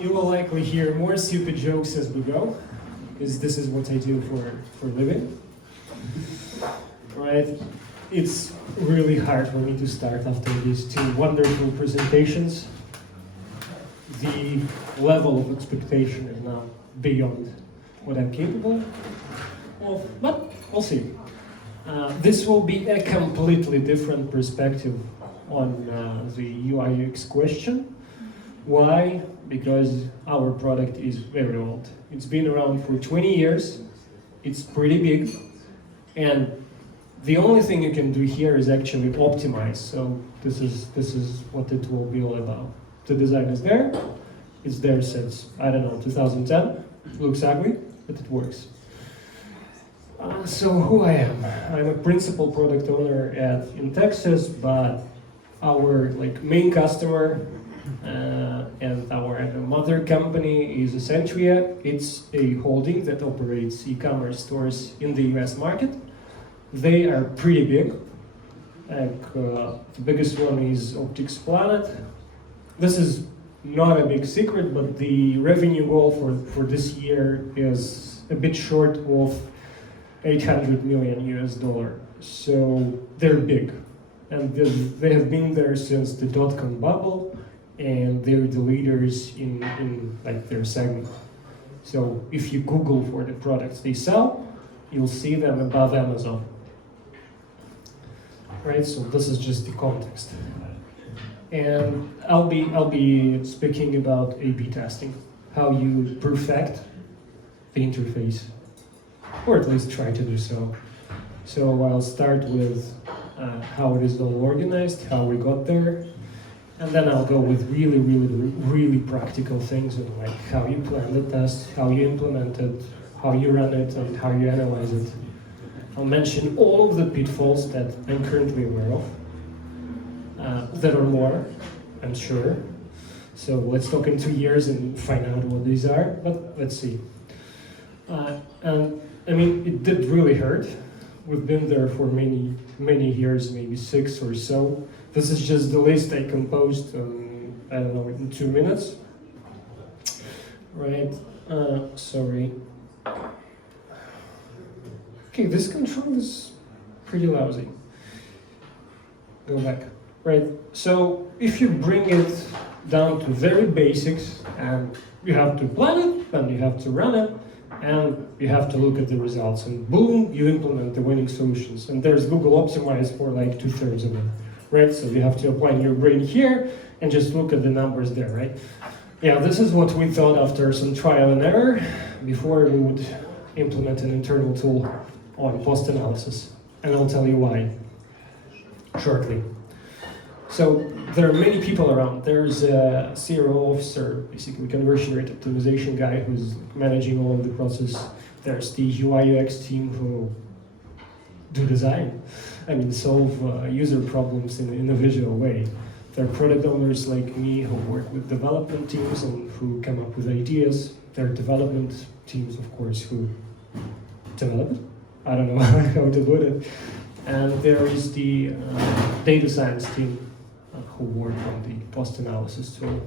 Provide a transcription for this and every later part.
You will likely hear more stupid jokes as we go, because this is what I do for a living. Right? It's really hard for me to start after these two wonderful presentations. The level of expectation is now beyond what I'm capable of, but we'll see. This will be a completely different perspective on the UI UX question. Why? Because our product is very old. It's been around for 20 years, it's pretty big, and the only thing you can do here is actually optimize. So this is what it will be all about. The design is there. It's there since, I don't know, 2010. It looks ugly, but it works. So who I am? I'm a principal product owner at Intexsys, but our main customer and our mother company is Ecentria. It's a holding that operates e-commerce stores in the US market. They are pretty big. The biggest one is Optics Planet. This is not a big secret, but the revenue goal for this year is a bit short of $800 million US. So they're big, and they have been there since the dot-com bubble, and they're the leaders in their segment. So if you Google for the products they sell, you'll see them above Amazon. Right, so this is just the context. And I'll be speaking about A/B testing, how you perfect the interface, or at least try to do so. So I'll start with how it is all organized, how we got there, and then I'll go with really practical things, and how you plan the test, how you implement it, how you run it, and how you analyze it. I'll mention all of the pitfalls that I'm currently aware of. There are more, I'm sure. So let's talk in 2 years and find out what these are, but let's see. And I mean, it did really hurt. We've been there for many years, maybe 6 or so. This is just the list I composed, I don't know, in 2 minutes. Right, sorry. Okay, this control is pretty lousy. Go back. Right, so if you bring it down to very basics, and you have to plan it, and you have to run it, and you have to look at the results, and boom, you implement the winning solutions. And there's Google Optimize for 2/3 of it, right? So you have to apply your brain here and just look at the numbers there, right? Yeah, this is what we thought after some trial and error before we would implement an internal tool on post-analysis. And I'll tell you why shortly. So there are many people around. There's a CRO officer, basically conversion rate optimization guy who's managing all of the process. There's the UI UX team who do design. I mean, solve user problems in a visual way. There are product owners like me who work with development teams and who come up with ideas. There are development teams, of course, who develop it. I don't know how to put it. And there is the data science team who work on the post-analysis tool,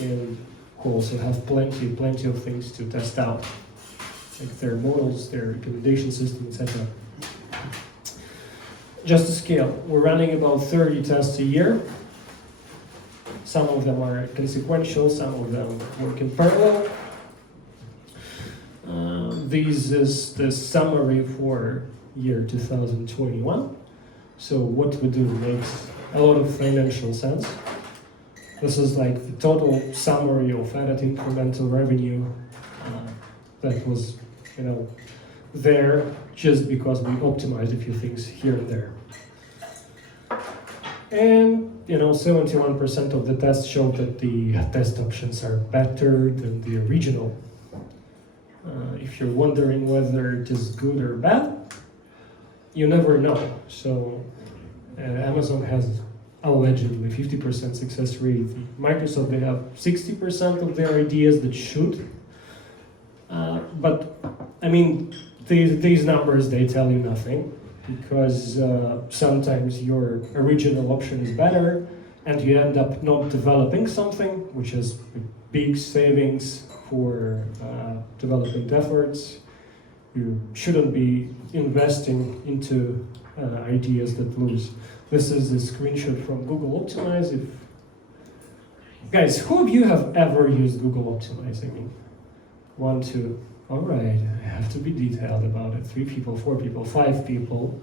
and who also have plenty of things to test out, like their models, their recommendation system, etc. Just to scale, we're running about 30 tests a year. Some of them are consequential, some of them work in parallel. This is the summary for year 2021. So what we do makes a lot of financial sense. This is the total summary of added incremental revenue that was, there just because we optimized a few things here and there. And 71% of the tests showed that the test options are better than the original. If you're wondering whether it is good or bad, you never know. So Amazon has allegedly 50% success rate. Microsoft, they have 60% of their ideas that shoot. But I mean, these numbers, they tell you nothing, because sometimes your original option is better and you end up not developing something, which is big savings for development efforts. You shouldn't be investing into ideas that lose. This is a screenshot from Google Optimize. Guys, who of you have ever used Google Optimize? I mean, 1, 2. All right, I have to be detailed about it. 3 people, 4 people, 5 people.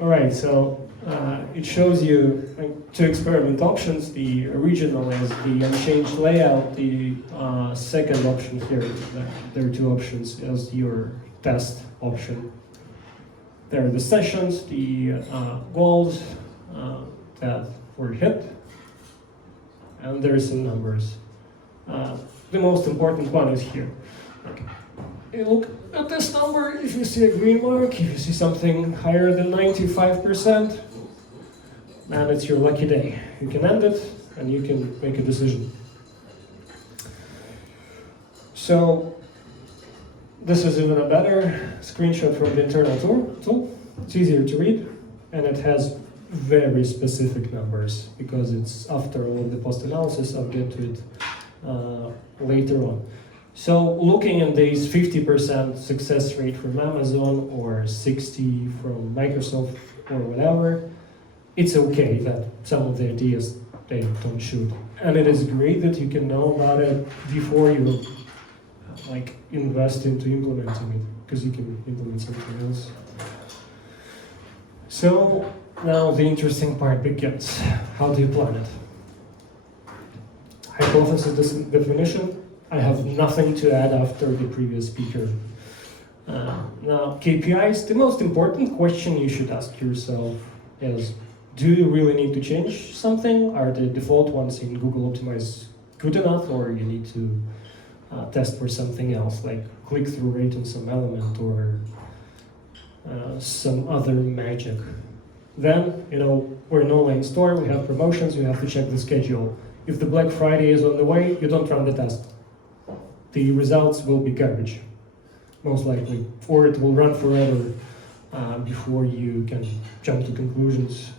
All right, so it shows you like, 2 experiment options. The original is the unchanged layout. The second option here, there are 2 options as your test option. There are the sessions, the goals that were hit, and there are some numbers. The most important one is here. Okay. You look at this number, if you see a green mark, if you see something higher than 95%, then it's your lucky day. You can end it, and you can make a decision. So, this is even a better screenshot from the internal tool. It's easier to read, and it has very specific numbers, because it's after all of the post-analysis. I'll get to it later on. So looking at these 50% success rate from Amazon or 60 from Microsoft or whatever, it's okay that some of the ideas they don't shoot. And it is great that you can know about it before you like invest into implementing it, because you can implement something else. So now the interesting part begins. How do you plan it? Hypothesis definition. I have nothing to add after the previous speaker. Now, KPIs, the most important question you should ask yourself is, do you really need to change something? Are the default ones in Google Optimize good enough, or you need to test for something else, like click-through rate on some element or some other magic? Then, we're an online store, we have promotions, you have to check the schedule. If the Black Friday is on the way, you don't run the test. The results will be garbage, most likely, or it will run forever before you can jump to conclusions.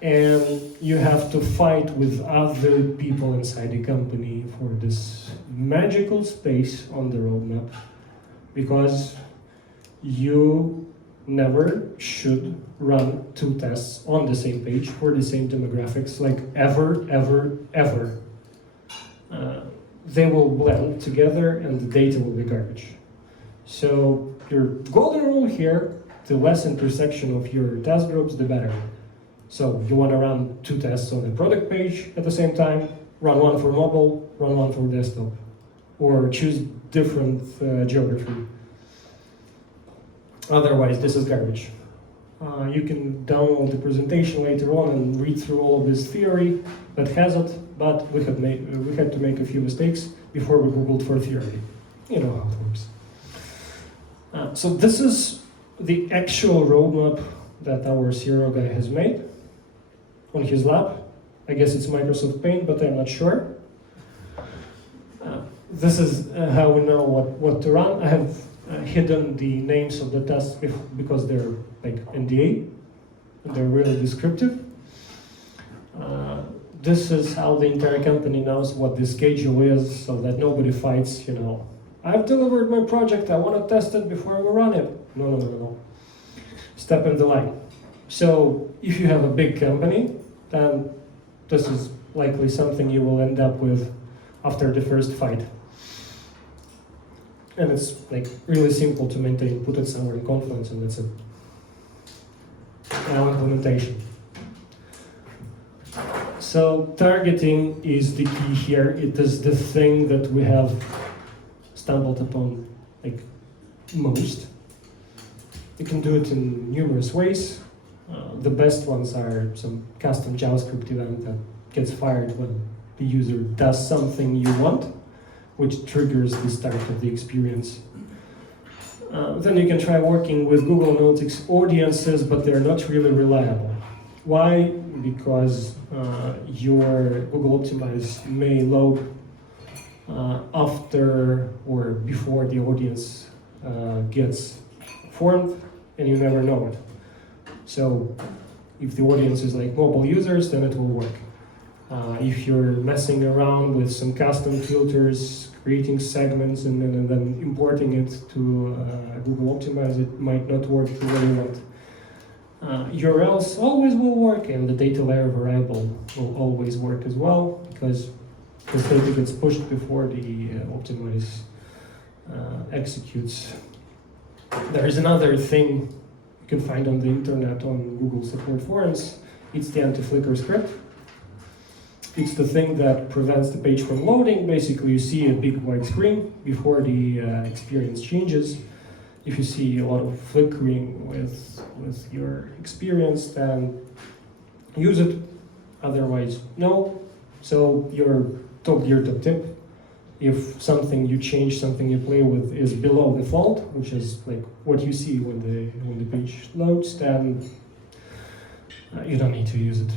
And you have to fight with other people inside the company for this magical space on the roadmap, because you never should run 2 tests on the same page for the same demographics, like ever, ever, ever. They will blend together and the data will be garbage. So your golden rule here, the less intersection of your test groups, the better. So you want to run 2 tests on the product page at the same time, run one for mobile, run one for desktop, or choose different geography. Otherwise, this is garbage. You can download the presentation later on and read through all of this theory that has it, but we had to make a few mistakes before we Googled for theory. You know how it works. So this is the actual roadmap that our CRO guy has made on his lab. I guess it's Microsoft Paint, but I'm not sure. This is how we know what to run. I have hidden the names of the tests because they're like NDA, and they're really descriptive. This is how the entire company knows what the schedule is, so that nobody fights, I've delivered my project, I want to test it before we run it. No. Step in the line. So if you have a big company, then this is likely something you will end up with after the first fight. And it's like really simple to maintain, put it somewhere in Confluence, and that's it. Now implementation. So targeting is the key here. It is the thing that we have stumbled upon most. You can do it in numerous ways. The best ones are some custom JavaScript event that gets fired when the user does something you want, which triggers the start of the experience. Then you can try working with Google Analytics audiences, but they're not really reliable. Why? Because your Google Optimize may load after or before the audience gets formed, and you never know it. So if the audience is like mobile users, then it will work. If you're messing around with some custom filters, creating segments and then importing it to Google Optimize, it might not work the way you want. URLs always will work, and the data layer variable will always work as well, because the data gets pushed before the Optimize executes. There is another thing you can find on the internet on Google support forums. It's the anti-flicker script. It's the thing that prevents the page from loading. Basically, you see a big white screen before the experience changes. If you see a lot of flickering with your experience, then use it. Otherwise, no. So your top tip: if something you change, something you play with is below default, which is like what you see when the page loads, then you don't need to use it.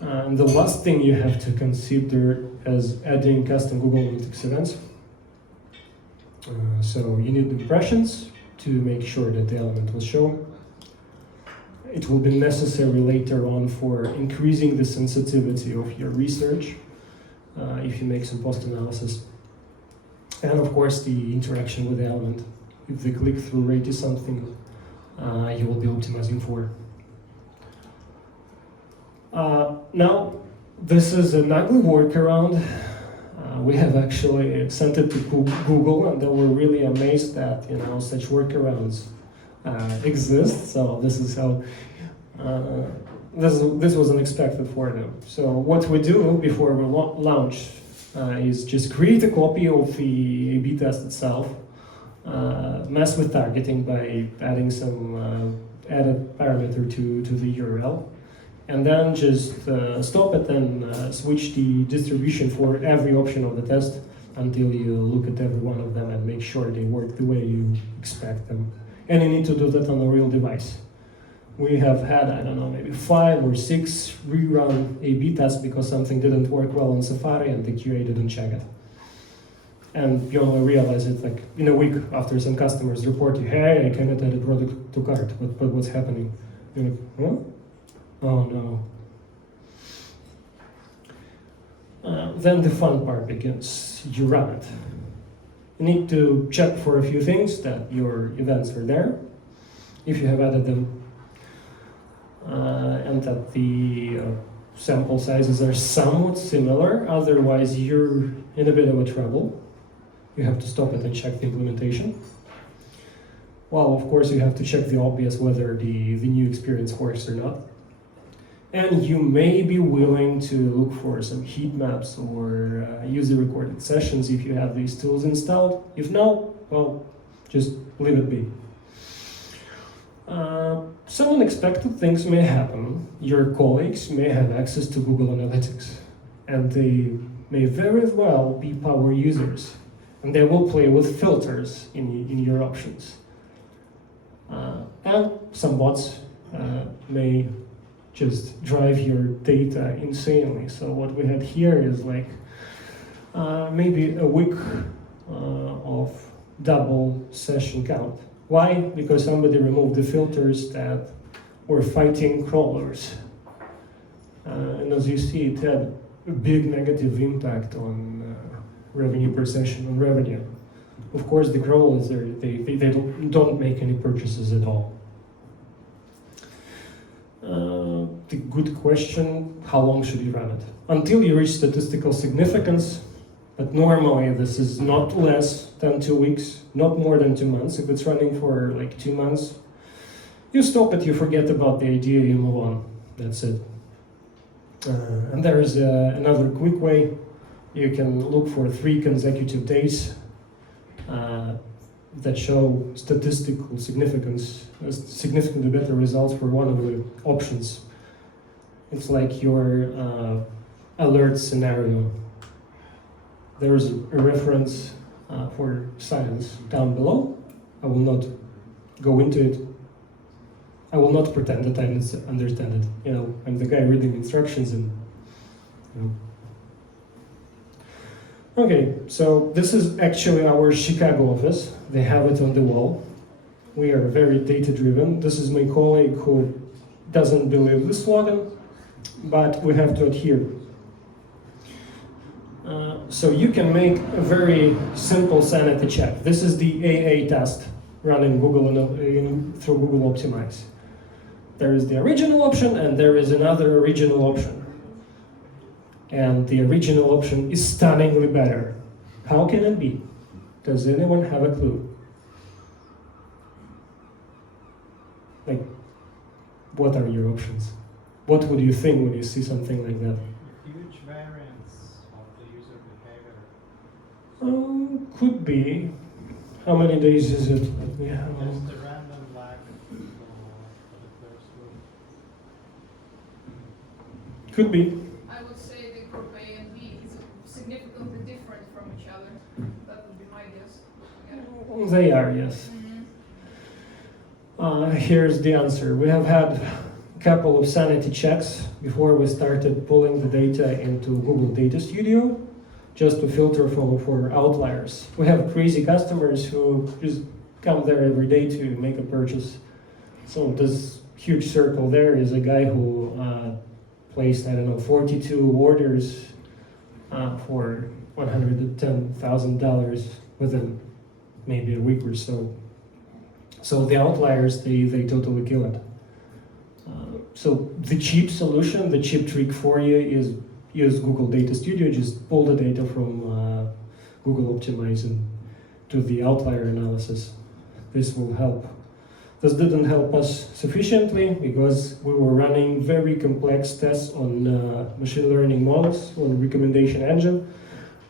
And the last thing you have to consider is adding custom Google Analytics events. So you need impressions to make sure that the element will show. It will be necessary later on for increasing the sensitivity of your research if you make some post-analysis. And of course the interaction with the element. If the click-through rate is something you will be optimizing for. Now, this is an ugly workaround. We have actually sent it to Google, and they were really amazed that such workarounds exist. So this is how this was unexpected for them. So what we do before we launch is just create a copy of the A/B test itself, mess with targeting by adding some added parameter to the URL. And then just stop it and switch the distribution for every option of the test until you look at every one of them and make sure they work the way you expect them. And you need to do that on a real device. We have had, I don't know, maybe 5 or 6 rerun A/B tests because something didn't work well on Safari and the QA didn't check it. And you only realize it like in a week after some customers report you, hey, I cannot add a product to cart, but what's happening? You're like, huh? Oh no. Then the fun part begins. You run it. You need to check for a few things, that your events are there, if you have added them, and that the sample sizes are somewhat similar, otherwise you're in a bit of a trouble. You have to stop it and check the implementation. Well, of course, you have to check the obvious, whether the new experience works or not. And you may be willing to look for some heat maps or user-recorded sessions if you have these tools installed. If no, well, just leave it be. Some unexpected things may happen. Your colleagues may have access to Google Analytics, and they may very well be power users, and they will play with filters in your options. And some bots may just drive your data insanely. So what we had here is like maybe a week of double session count. Why? Because somebody removed the filters that were fighting crawlers. And as you see, it had a big negative impact on revenue per session, on revenue. Of course, the crawlers, they don't make any purchases at all. The good question, how long should you run it? Until you reach statistical significance, but normally this is not less than 2 weeks, not more than 2 months. If it's running for like 2 months, you stop it, you forget about the idea, you move on. That's it. And there is another quick way. You can look for 3 consecutive days that show statistical significance, significantly better results for one of the options. It's like your alert scenario. There's a reference for science down below. I will not go into it. I will not pretend that I understand it. I'm the guy reading instructions and. Okay, so this is actually our Chicago office. They have it on the wall. We are very data-driven. This is my colleague who doesn't believe the slogan, but we have to adhere. So you can make a very simple sanity check. This is the AA test run in Google through Google Optimize. There is the original option and there is another original option. And the original option is stunningly better. How can it be? Does anyone have a clue? Like, what are your options? What would you think when you see something like that? Huge variance of the user behavior. Could be. How many days is it? Just a random lag for the first group. Could be. I would say the group A and B is significantly different from each other. That would be my guess. Yeah. They are, yes. Here's the answer. We have had a couple of sanity checks before we started pulling the data into Google Data Studio, just to filter for outliers. We have crazy customers who just come there every day to make a purchase. So this huge circle there is a guy who placed, 42 orders for $110,000 within maybe a week or so. So the outliers, they totally kill it. So the cheap solution, the cheap trick for you is use Google Data Studio, just pull the data from Google Optimize and do the outlier analysis. This will help. This didn't help us sufficiently because we were running very complex tests on machine learning models, on recommendation engine,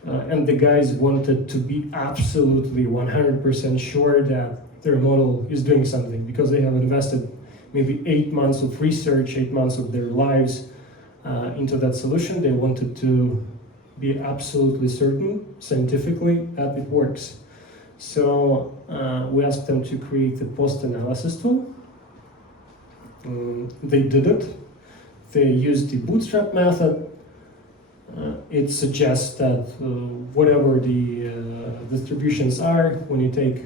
and the guys wanted to be absolutely 100% sure that their model is doing something because they have invested maybe 8 months of research, 8 months of their lives into that solution. They wanted to be absolutely certain, scientifically, that it works. So we asked them to create a post-analysis tool. They did it. They used the bootstrap method. It suggests that whatever the distributions are, when you take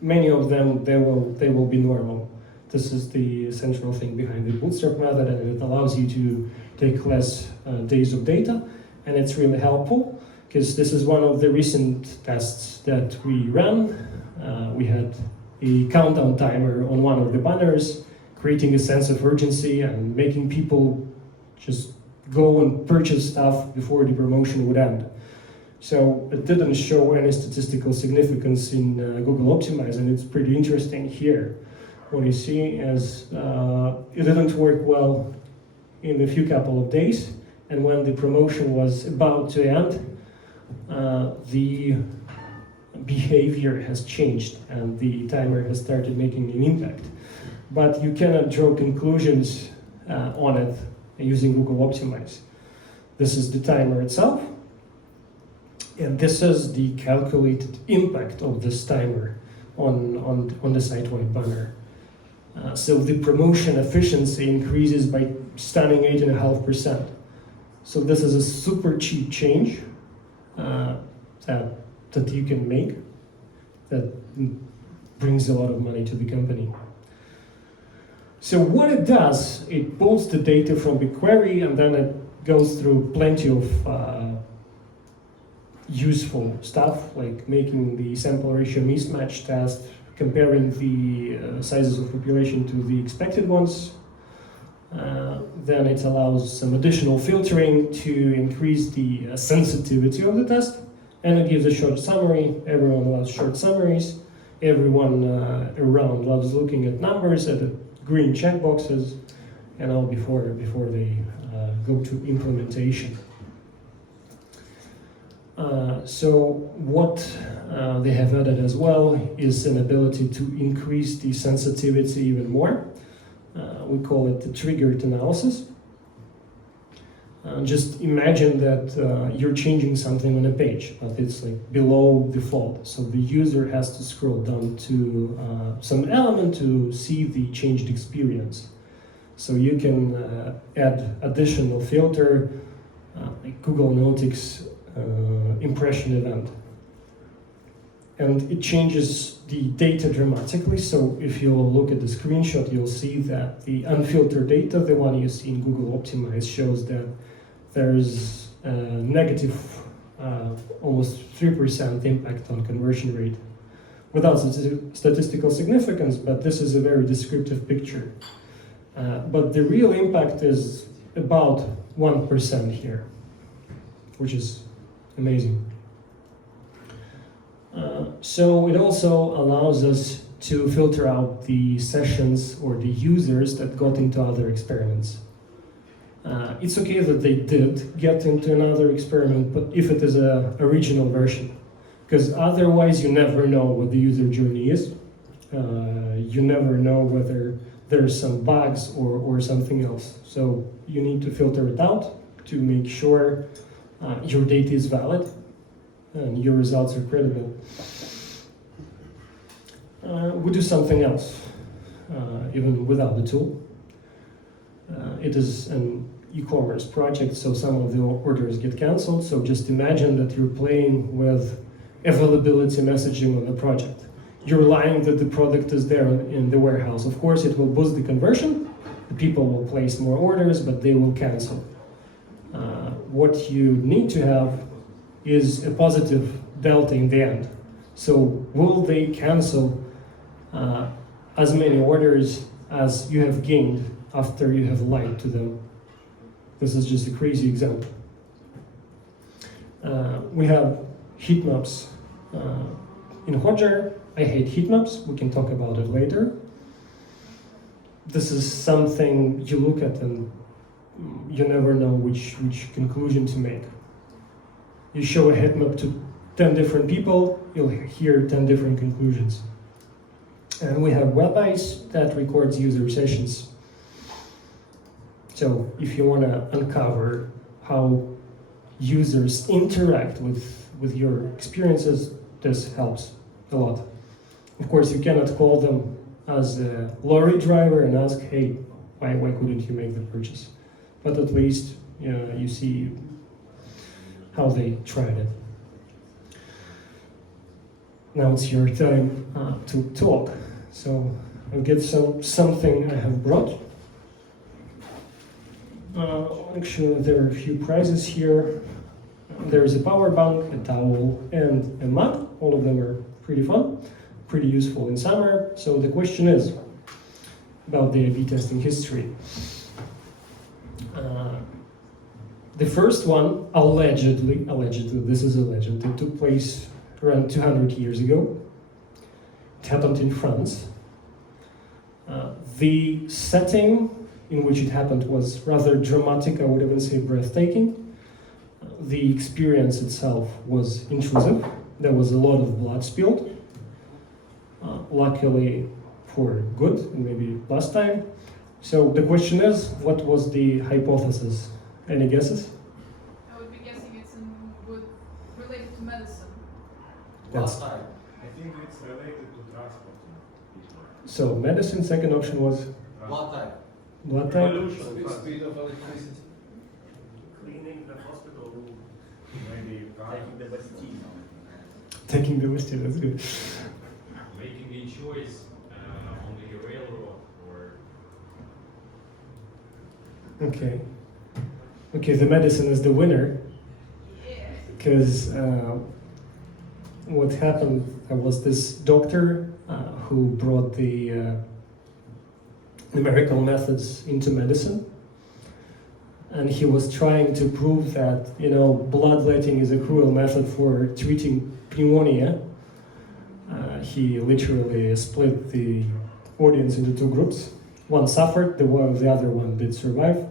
many of them, they will be normal. This is the central thing behind the bootstrap method, and it allows you to take less days of data, and it's really helpful because this is one of the recent tests that we ran. We had a countdown timer on one of the banners, creating a sense of urgency and making people just go and purchase stuff before the promotion would end. So it didn't show any statistical significance in Google Optimize, and it's pretty interesting here. What you see is it didn't work well in a few couple of days, and when the promotion was about to end, the behavior has changed and the timer has started making an impact. But you cannot draw conclusions on it using Google Optimize. This is the timer itself, and this is the calculated impact of this timer on the site-wide banner. So the promotion efficiency increases by stunning 8.5%. So this is a super cheap change that you can make that brings a lot of money to the company. So what it does, it pulls the data from BigQuery and then it goes through plenty of useful stuff like making the sample ratio mismatch test, comparing the sizes of population to the expected ones. Then it allows some additional filtering to increase the sensitivity of the test, and it gives a short summary. Everyone loves short summaries. Everyone around loves looking at numbers, at the green checkboxes, and all before they go to implementation. So what they have added as well is an ability to increase the sensitivity even more. We call it the triggered analysis. Just imagine that you're changing something on a page, but it's like below default. So the user has to scroll down to some element to see the changed experience. So you can add additional filter, like Google Analytics impression event. and it changes the data dramatically. So if you look at the screenshot, you'll see that the unfiltered data, the one you see in Google Optimize, shows that there's a negative almost 3% impact on conversion rate without statistical significance, but this is a very descriptive picture. But the real impact is about 1% here, which is amazing. So it also allows us to filter out the sessions or the users that got into other experiments. It's okay that they did get into another experiment, but if it is a original version, because otherwise you never know what the user journey is. You never know whether there's some bugs or something else. So you need to filter it out to make sure your data is valid and your results are credible. We do something else, even without the tool. It is an e-commerce project, so some of the orders get canceled. So just imagine that you're playing with availability messaging on the project. You're relying that the product is there in the warehouse. Of course, it will boost the conversion. The people will place more orders, but they will cancel. What you need to have is a positive delta in the end. So will they cancel as many orders as you have gained after you have lied to them? This is just a crazy example. We have heat maps in Hotjar. I hate heat maps. We can talk about it later. This is something you look at and you never know which conclusion to make. You show a heat map to 10 different people, you'll hear 10 different conclusions. And we have WebEyes that records user sessions. So if you want to uncover how users interact with your experiences, this helps a lot. Of course, you cannot call them as a lorry driver and ask, hey, why couldn't you make the purchase? But at least you see how they tried it. Now it's your time to talk. So I'll get something I have brought. Actually, there are a few prizes here. There's a power bank, a towel, and a mug. All of them are pretty fun, pretty useful in summer. So the question is about the A/B testing history. The first one, allegedly, this is alleged, it took place around 200 years ago. It happened in France. The setting in which it happened was rather dramatic, I would even say breathtaking. The experience itself was intrusive. There was a lot of blood spilled. Luckily for good, maybe last time. So the question is, what was the hypothesis? Any guesses? I would be guessing it's related to medicine. Last time. I think it's related to transport. So medicine, second option was Blood type. blood type. Pollution. Speed of electricity. Cleaning the hospital room. Maybe taking the Bastille. Taking the Bastille, that's good. Making a choice on the railroad or Okay. Okay, the medicine is the winner. Yeah. Because what happened was this doctor who brought the numerical methods into medicine, and he was trying to prove that bloodletting is a cruel method for treating pneumonia. He literally split the audience into two groups. One suffered, the other one did survive.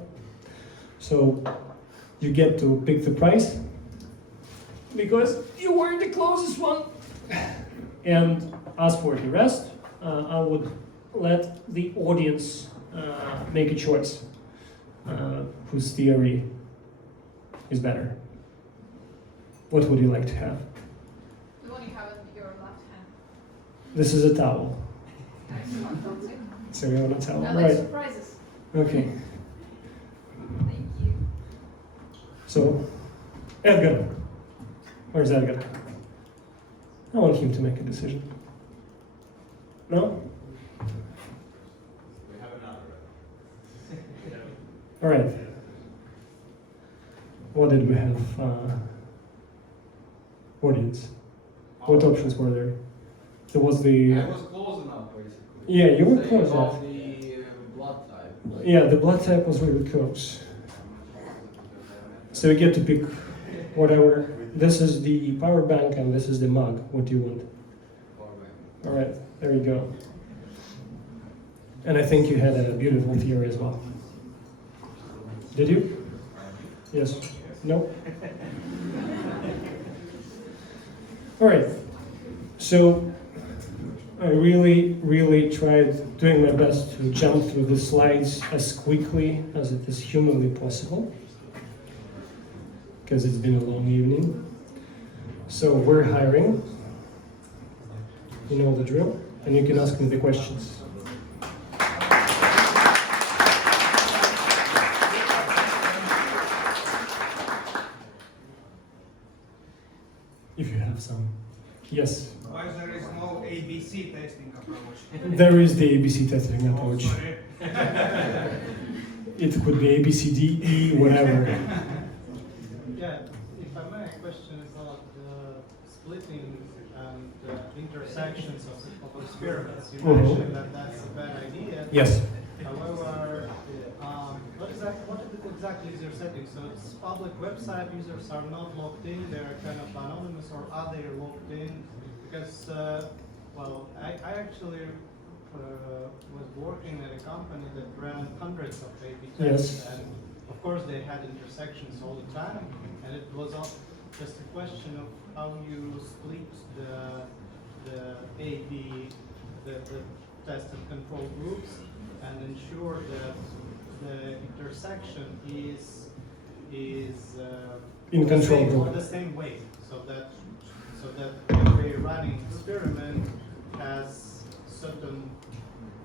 So you get to pick the price because you were the closest one. And as for the rest, I would let the audience make a choice whose theory is better. What would you like to have? The one you have in your left hand. This is a towel. Fantastic. So you want a towel, I like right? surprises. Okay. Thank you. So, Edgar. Where's Edgar? I want him to make a decision. No? We have another. All right. What did we have? Audience. What options were there? There was the... I was close enough, basically. Yeah, you were Say close about enough. the blood type. Yeah, the blood type was really close. So you get to pick whatever. This is the power bank and this is the mug. What do you want? All right, there you go. And I think you had a beautiful theory as well. Did you? Yes? No? All right. So I really tried doing my best to jump through the slides as quickly as it is humanly possible, because it's been a long evening. So we're hiring. You know the drill, and you can ask me the questions. If you have some. Yes. Why there is no ABC testing approach? There is the ABC testing Oh, approach. sorry. It could be A, B, C, D, E, whatever. Yeah, if I may, a question about splitting and intersections of experiments. You Mhm. mentioned that that's a bad idea. Yes. However, what exactly is your setting? So it's public website, users are not logged in, they're kind of anonymous, or are they logged in? Because, well, I actually was working at a company that ran hundreds of A/B tests, Yes. and of course they had intersections all the time, and it was just a question of how you split the A/B, the test and control groups, and ensure that the intersection is In control or group. the same way, so that every running experiment has certain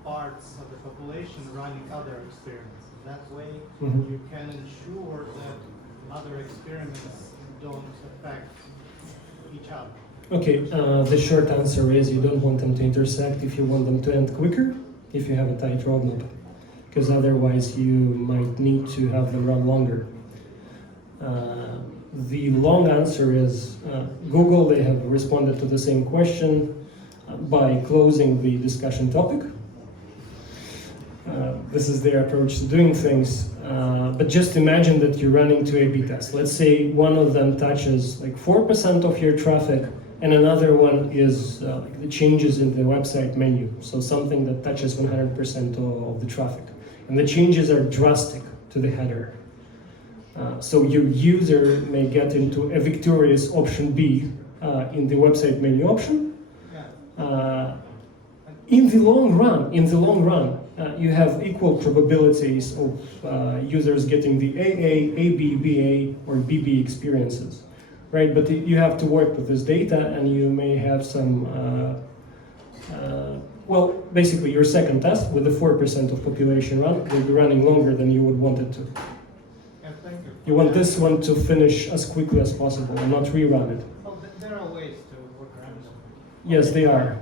parts of the population running other experiments. That way, Mhm. you can ensure that other experiments don't affect each other. Okay, the short answer is you don't want them to intersect if you want them to end quicker, if you have a tight roadmap, because otherwise you might need to have them run longer. The long answer is Google, they have responded to the same question by closing the discussion topic. This is their approach to doing things. But just imagine that you're running two A/B tests. Let's say one of them touches like 4% of your traffic, and another one is like the changes in the website menu. So something that touches 100% of the traffic. And the changes are drastic to the header. So your user may get into a victorious option B in the website menu option. In the long run, you have equal probabilities of users getting the AA, AB, BA, or BB experiences, right? But you have to work with this data, and you may have some, well, basically your second test with the 4% of population run will be running longer than you would want it to. Yeah, thank you. You want this one to finish as quickly as possible and not rerun it. Well, there are ways to work around it. Yes, they are.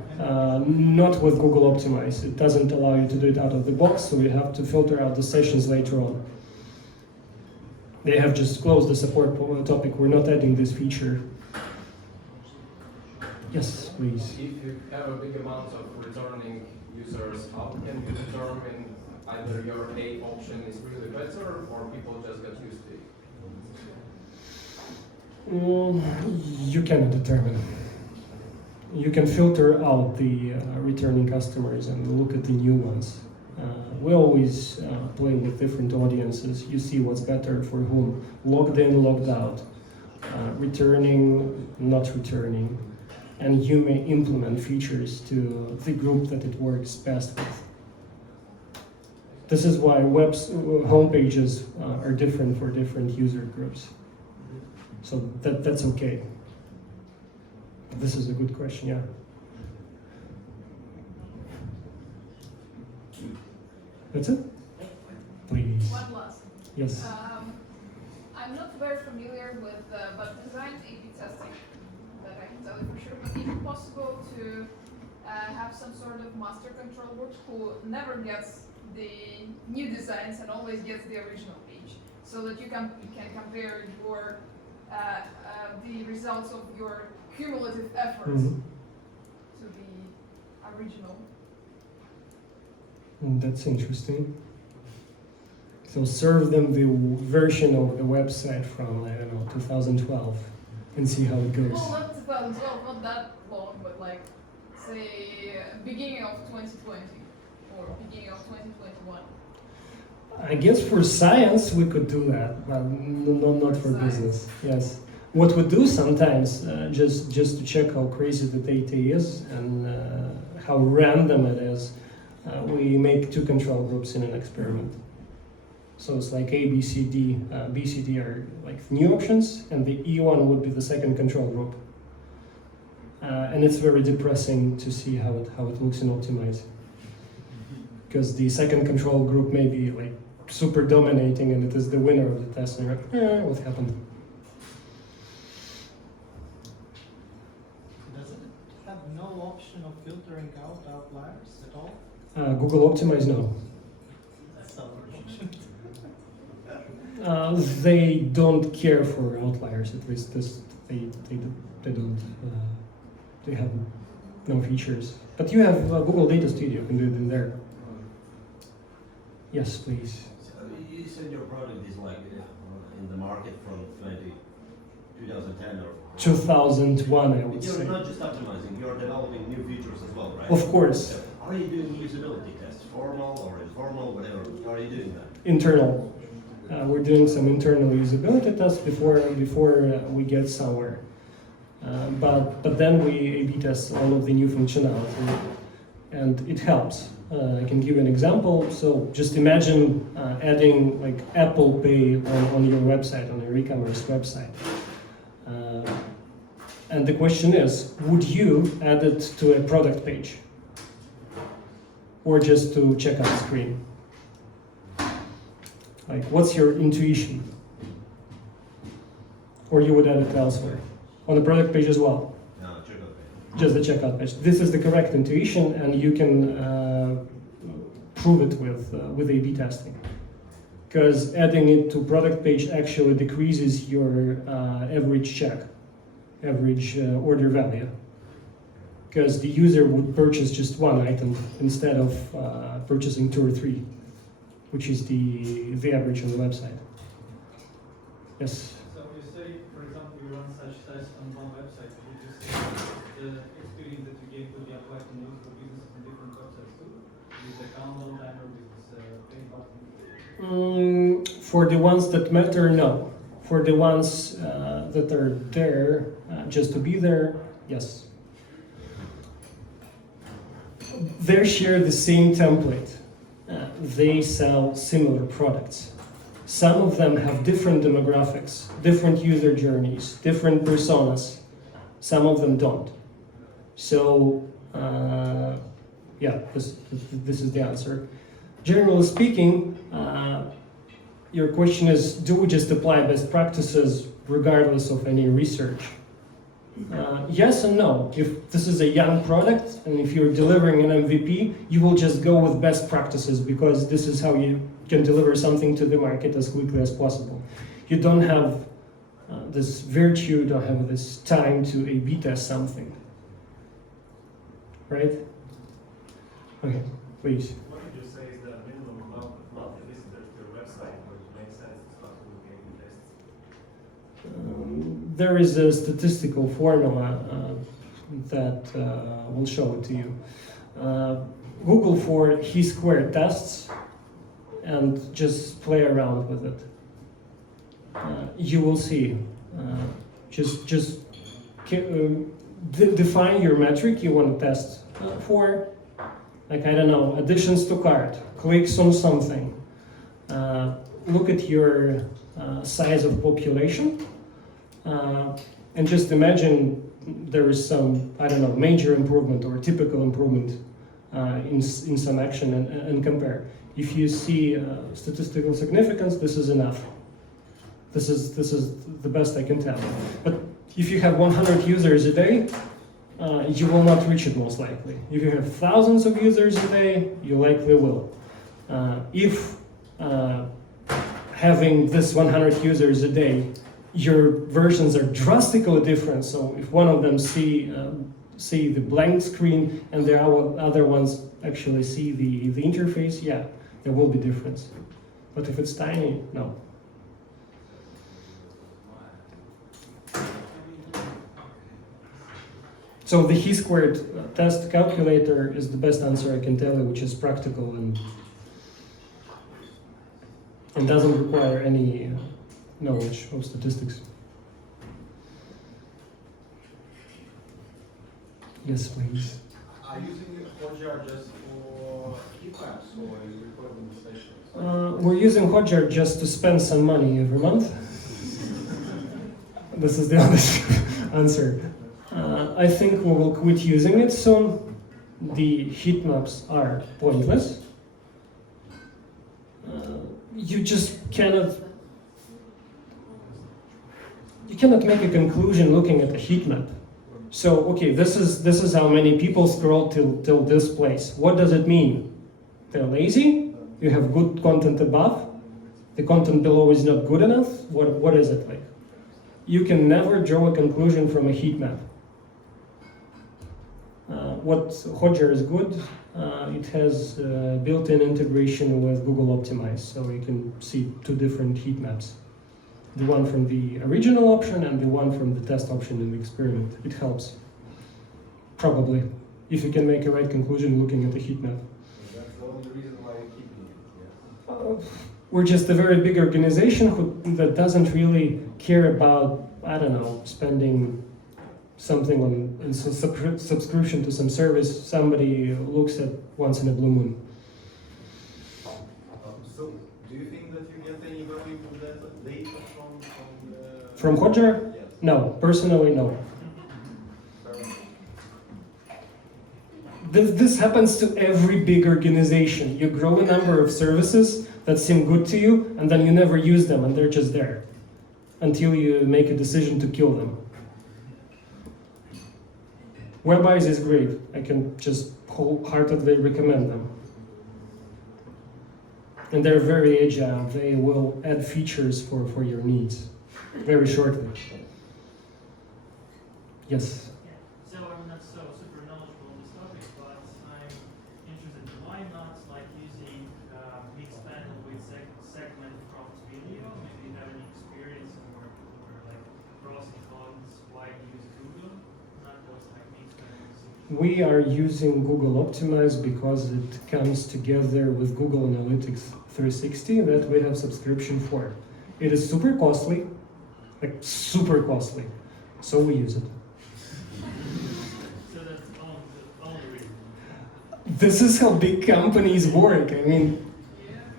Not with Google Optimize. It doesn't allow you to do it out of the box, so you have to filter out the sessions later on. They have just closed the support topic. We're not adding this feature. Yes, please. If you have a big amount of returning users, how can you determine either your A option is really better or people just got used to it? You cannot determine. You can filter out the returning customers and look at the new ones. We always play with different audiences. You see what's better for whom. Logged in, logged out. Returning, not returning. And you may implement features to the group that it works best with. This is why homepages are different for different user groups. So that's okay. This is a good question, yeah. That's it? Please. One last. Yes. I'm not very familiar with, but designed A/B testing that I can't tell you for sure, but is it possible to have some sort of master control group who never gets the new designs and always gets the original page, so that you can compare your the results of your cumulative efforts to the original. That's interesting. So serve them the version of the website from, I don't know, 2012 and see how it goes. Well, not 2012, not that long, but like, say, beginning of 2020 or beginning of 2021. I guess for science we could do that, but not for Science. business. Yes. What we do sometimes, just to check how crazy the data is and how random it is, we make two control groups in an experiment. So it's like A, B, C, D. B, C, D are like new options, and the E one would be the second control group. And it's very depressing to see how it looks in Optimize, because the second control group may be like super dominating, and it is the winner of the test. And you're like, what happened? Does it have no option of filtering out outliers at all? Google Optimize, no. That's not an option. They don't care for outliers. At least they don't. They have no features. But you have Google Data Studio. You can do it in there. Yes, please. So you said your product is like in the market from 2010 or 2001, I would But you're say. not just optimizing, you're developing new features as well, right? Of course, So are you doing usability tests, formal or informal, whatever? Are you doing that? internal. We're doing some internal usability tests before we get somewhere. But then we A/B test all of the new functionality, and it helps. I can give you an example. So just imagine adding like Apple Pay on your website, on your eCommerce website. And the question is, would you add it to a product page? Or just to checkout screen? Like, what's your intuition? Or you would add it elsewhere? On the product page as well? No, checkout page. Just the checkout page. This is the correct intuition, and you can prove it with A/B testing. Because adding it to product page actually decreases your average check, average order value. Because the user would purchase just one item instead of purchasing two or three, which is the average on the website. Yes? So you say, for example, you run such tests on one website, would you say the experience that you gave could be applied to multiple businesses on different websites too? With the account on time or with this pay button? For the ones that matter, no. For the ones that are there just to be there, yes. They share the same template. They sell similar products. Some of them have different demographics, different user journeys, different personas. Some of them don't. So, yeah, this is the answer. Generally speaking, your question is, do we just apply best practices regardless of any research? Yes and no. If this is a young product and if you're delivering an MVP, you will just go with best practices because this is how you can deliver something to the market as quickly as possible. You don't have this virtue, you don't have this time to A/B test something. Right? Okay, please. What did you say is the minimum amount of monthly visitors to your website where it makes sense to start doing A/B tests? There is a statistical formula that will show it to you. Google for chi-square tests and just play around with it. You will see. Just define your metric you want to test for. Like, I don't know, additions to cart, clicks on something. Look at your size of population. And just imagine there is some, I don't know, major improvement or typical improvement in some action and compare. If you see statistical significance, this is enough. This is the best I can tell. But If you have 100 users a day, you will not reach it most likely. If you have thousands of users a day, you likely will. If having this 100 users a day, your versions are drastically different. So if one of them see the blank screen and the other ones actually see the interface, yeah, there will be difference. But if it's tiny, no. So the chi-squared test calculator is the best answer I can tell you, which is practical and doesn't require any knowledge of statistics. Yes, please. Are you using Hotjar just for Kpis or are you recording the sessions? We're using Hotjar just to spend some money every month. This is the honest answer. I think we will quit using it soon. The heat maps are pointless. You just cannot make a conclusion looking at a heat map. So, okay, this is how many people scroll till this place. What does it mean? They're lazy? You have good content above? The content below is not good enough? What is it like? You can never draw a conclusion from a heat map. What Hotjar is good, it has built-in integration with Google Optimize, so you can see two different heat maps. The one from the original option and the one from the test option in the experiment. It helps, probably, if you can make a right conclusion looking at the heat map. That's the only reason why you're keeping it, yes? We're just a very big organization that doesn't really care about, I don't know, spending something on subscription to some service somebody looks at once in a blue moon. So, do you think that you get any valuable data From Hotjar? Yes. No, personally, no. This happens to every big organization. You grow a number of services that seem good to you, and then you never use them, and they're just there until you make a decision to kill them. Webeyes is great. I can just wholeheartedly recommend them. And they're very agile. They will add features for your needs very shortly. Yes? So I'm not so super knowledgeable on this topic, but I'm interested in why not like using mixed panel with segment from video. Maybe you have any experience or like pros and cons why use Google, not those like mixed panels. We are using Google Optimize because it comes together with Google Analytics 360 that we have subscription for. It is super costly, like super costly, so we use it. So that's the only reason. This is how big companies work. I mean,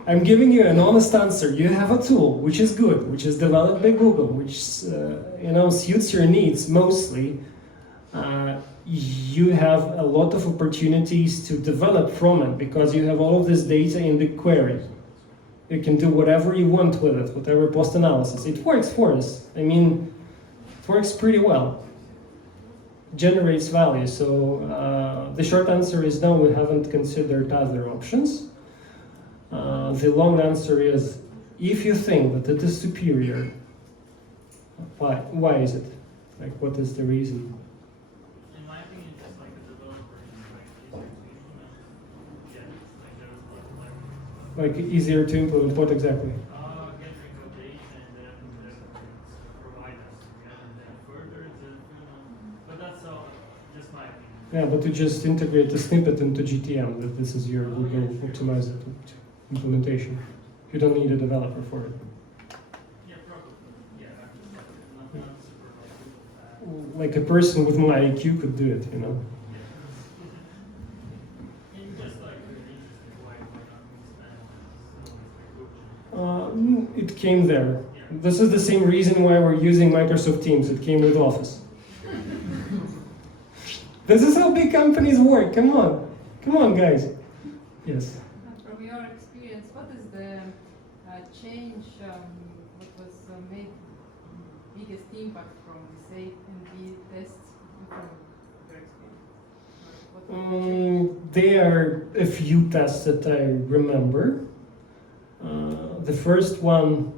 I'm giving you an honest answer. You have a tool which is good, which is developed by Google, which suits your needs mostly. You have a lot of opportunities to develop from it because you have all of this data in the query. You can do whatever you want with it, whatever post-analysis. It works for us. I mean, it works pretty well. Generates value. So the short answer is no, we haven't considered other options. The long answer is, if you think that it is superior, why is it? Like, what is the reason? In my opinion, just like a developer is like easier to implement. Yeah, like there's a lot of like. Like, easier to implement what exactly? Gathering of data and then provide us together and then further the but that's all just my opinion. Yeah, but to just integrate a snippet into GTM, that this is your Google optimized implementation. You don't need a developer for it. Yeah, probably. Yeah, not super Like a person with my IQ could do it, you know? And just like interesting why not use Spanish? It came there. This is the same reason why we're using Microsoft Teams. It came with Office. This is how big companies work. Come on. Come on, guys. Yes. From your experience, what is the change what was made biggest impact from the A/B tests from your experience? What would you change? There are a few tests that I remember. The first one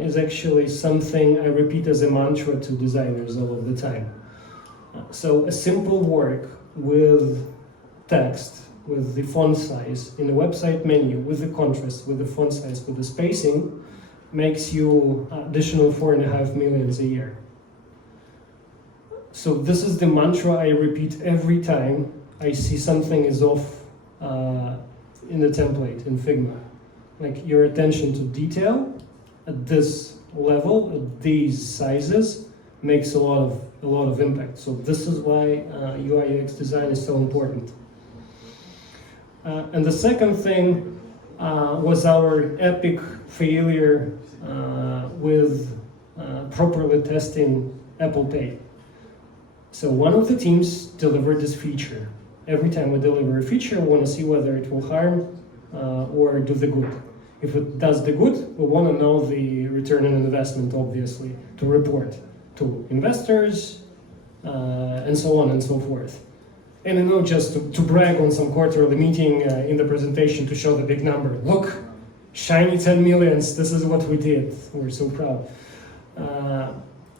is actually something I repeat as a mantra to designers all of the time. So a simple work with text, with the font size in the website menu, with the contrast, with the font size, with the spacing, makes you additional 4.5 million a year. So this is the mantra I repeat every time I see something is off in the template in Figma. Like your attention to detail at this level, at these sizes, makes a lot of impact. So this is why UI UX design is so important. And the second thing was our epic failure with properly testing Apple Pay. So one of the teams delivered this feature. Every time we deliver a feature, we want to see whether it will harm or do the good. If it does the good, we want to know the return on investment, obviously, to report to investors and so on and so forth. And just to brag on some quarterly meeting in the presentation to show the big number. Look, shiny 10 millions, this is what we did. We're so proud.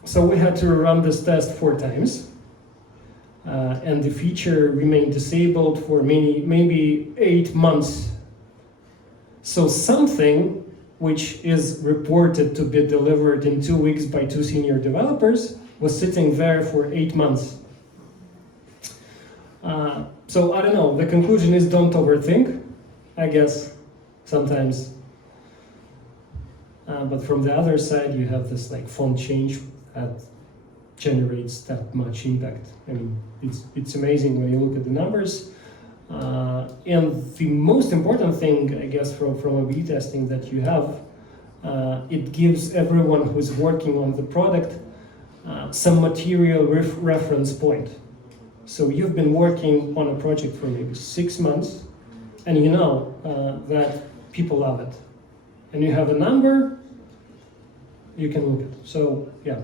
So we had to run this test 4 times. And the feature remained disabled for maybe 8 months. So something which is reported to be delivered in 2 weeks by 2 senior developers was sitting there for 8 months. So I don't know, the conclusion is don't overthink, I guess, sometimes. But from the other side, you have this like font change that generates that much impact. I mean, it's amazing when you look at the numbers. And the most important thing, I guess, from A/B testing that you have, it gives everyone who's working on the product some material reference point. So you've been working on a project for maybe 6 months, and you know that people love it. And you have a number, you can look at. So, yeah.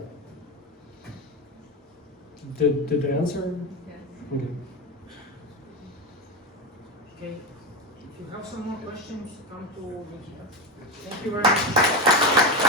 Did I answer? Yes. Okay. Okay, if you have some more questions, come to Nikita. Thank you very much.